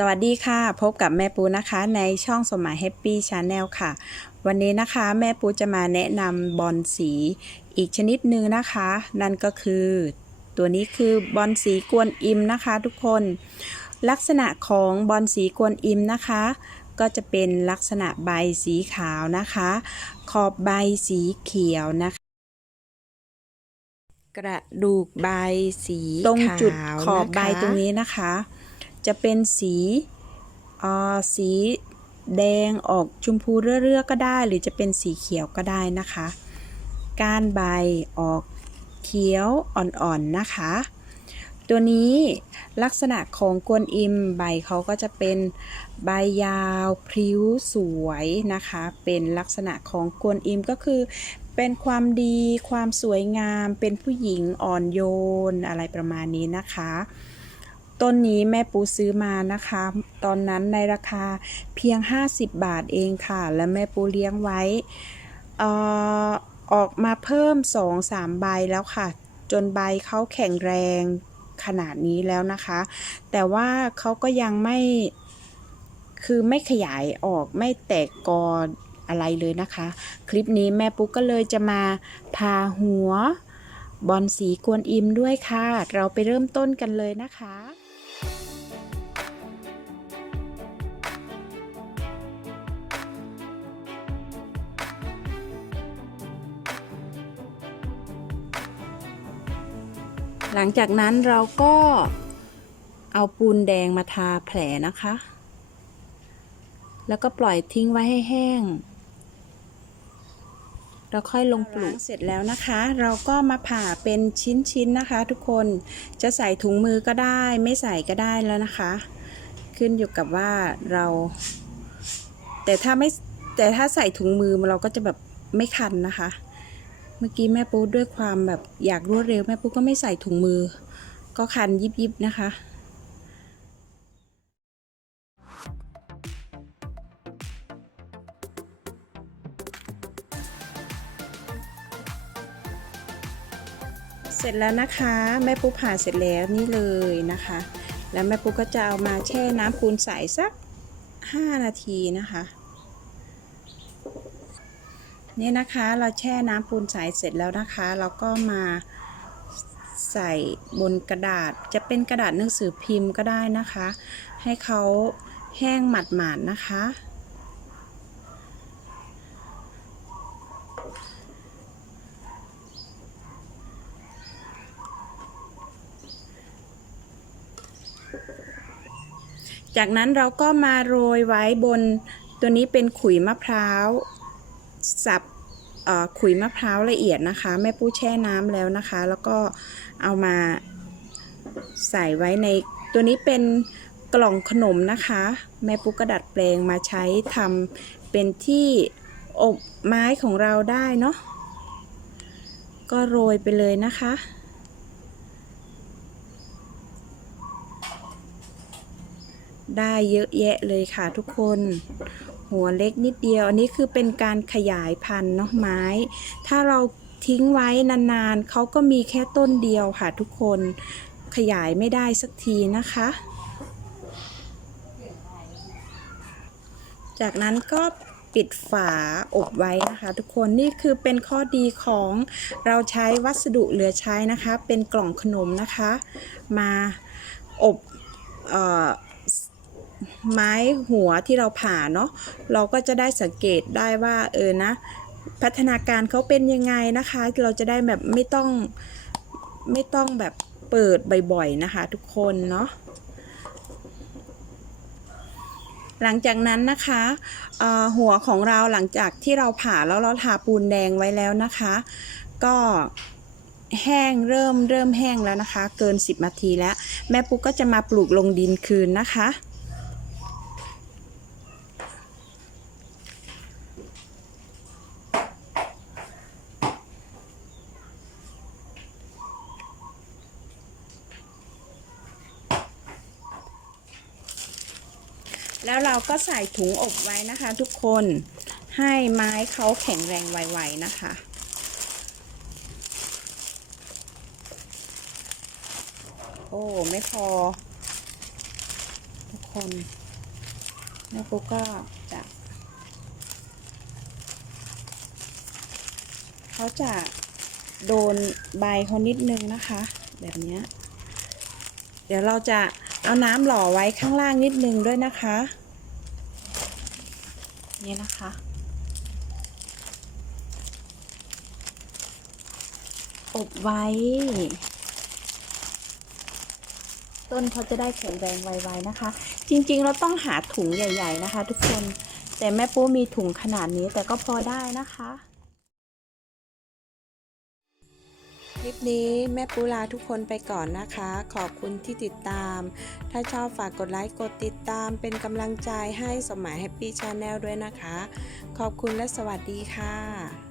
สวัสดีค่ะ พบกับแม่ปูนะคะในช่องสมหมายแฮปปี้ชาแนลค่ะ วันนี้นะคะแม่ปูจะมาแนะนำบอลสีอีกชนิดหนึ่งนะคะ นั่นก็คือ ตัวนี้คือบอลสีกวนอิมนะคะทุกคน ลักษณะของบอลสีกวนอิมนะคะ ก็จะเป็นลักษณะใบสีขาวนะคะ ขอบใบสีเขียวนะคะกระดูกใบสีตรงจุดขอบใบตรงนี้นะคะ จะเป็นสีอ่อสีแดงออกชมพูเรื่อๆก็ได้ หรือจะเป็นสีเขียวก็ได้นะคะ ก้านใบออกเขียวอ่อนๆนะคะ ตัวนี้ลักษณะของกวนอิมใบเขาก็จะเป็นใบยาวพริ้วสวยนะคะ เป็นลักษณะของกวนอิมก็คือเป็นความดีความสวยงาม เป็นผู้หญิงอ่อนโยนอะไรประมาณนี้นะคะ ต้นนี้แม่ปูซื้อมานะคะ ตอนนั้นในราคาเพียง 50 บาทเองค่ะ และแม่ปูเลี้ยงไว้ออออกมาเพิ่ม 2-3 ใบแล้วค่ะ จนใบเขาแข็งแรงขนาดนี้แล้วนะคะ แต่ว่าเขาก็ยังไม่คือไม่ขยายออกไม่แตกกออะไรเลยนะคะ คลิปนี้แม่ปุ๊กก็เลยจะมาพาหัวบอลสีกวนอิมด้วยค่ะ เราไปเริ่มต้นกันเลยนะคะ หลังจากนั้นเราก็เอาปูนแดงมาทาแผลนะคะ แล้วก็ปล่อยทิ้งไว้ให้แห้ง เราค่อยลงปลูกเสร็จแล้วนะคะ เราก็มาผ่าเป็นชิ้นๆนะคะ ทุกคน จะใส่ถุงมือก็ได้ ไม่ใส่ก็ได้แล้วนะคะ ขึ้นอยู่กับว่าเรา แต่ถ้าไม่แต่ถ้าใส่ถุงมือเราก็จะแบบไม่คันนะคะ เมื่อกี้แม่ปูด้วยความแบบอยากรวดเร็ว แม่ปูก็ไม่ใส่ถุงมือ ก็คันยิบยิบนะคะเสร็จแล้วนะคะ แม่ปูผ่าเสร็จแล้วนี่เลยนะคะ แล้วแม่ปูก็จะเอามาแช่น้ำปูนใสสัก 5 นาทีนะคะ นี่นะคะเราแช่น้ำปูนใสเสร็จแล้วนะคะ เราก็มาใส่บนกระดาษจะเป็นกระดาษหนังสือพิมพ์ก็ได้นะคะ ให้เขาแห้งหมาดๆนะคะ จากนั้นเราก็มาโรยไว้บนตัวนี้เป็นขุยมะพร้าว สับขุยมะพร้าวละเอียดนะคะ แม่ปูแช่น้ำแล้วนะคะ แล้วก็เอามาใส่ไว้ในตัวนี้เป็นกล่องขนมนะคะ แม่ปูกระดัดแปลงมาใช้ทำเป็นที่อบไม้ของเราได้เนาะก็โรยไปเลยนะคะ ได้เยอะแยะเลยค่ะทุกคน หัวเล็กนิดเดียว อันนี้คือเป็นการขยายพันธุ์เนาะไม้ ถ้าเราทิ้งไว้นานๆเขาก็มีแค่ต้นเดียวค่ะทุกคนขยายไม่ได้สักทีนะคะ จากนั้นก็ปิดฝาอบไว้นะคะทุกคนนี่คือเป็นข้อดีของเราใช้วัสดุเหลือใช้นะคะ เป็นกล่องขนมนะคะ มาอบเอ่อ ไม้หัวที่เราผ่าเนาะเราก็จะได้สังเกตได้ว่าเออนะ พัฒนาการเขาเป็นยังไงนะคะ เราจะได้แบบไม่ต้องไม่ต้องแบบเปิดบ่อยๆนะคะ ทุกคนเนาะหลังจากนั้นนะคะหัวของเราหลังจากที่เราผ่าแล้วเราทาปูนแดงไว้แล้วนะคะ ก็แห้งเริ่มเริ่มแห้งแล้วนะคะ เกิน 10นาทีแล้ว แม่ปุ๊กก็จะมาปลูกลงดินคืนนะคะ แล้วเราก็ใส่ถุงอบไว้นะคะทุกคนให้ไม้เขาแข็งแรงไวๆนะคะ โอ้ไม่พอ ทุกคนแม่ปุ๊กก็จะเขาจะโดนใบเขานิดนึงนะคะ แบบนี้เดี๋ยวเราจะเอาน้ำหล่อไว้ข้างล่างนิดนึงด้วยนะคะ นี้นะคะ อบไว้ ต้นเขาจะได้แข็งแรงไวๆนะคะ จริงๆ เราต้องหาถุงใหญ่ ๆ นะคะ ทุกคนแต่แม่ปูมีถุงขนาดนี้แต่ก็พอได้นะคะ คลิปนี้แม่ปูลาทุกคนไปก่อนนะคะ ขอบคุณที่ติดตาม ถ้าชอบฝากกดไลค์กดติดตาม เป็นกำลังใจให้สมัยแฮปปี้ชาแนลด้วยนะคะ ขอบคุณและสวัสดีค่ะ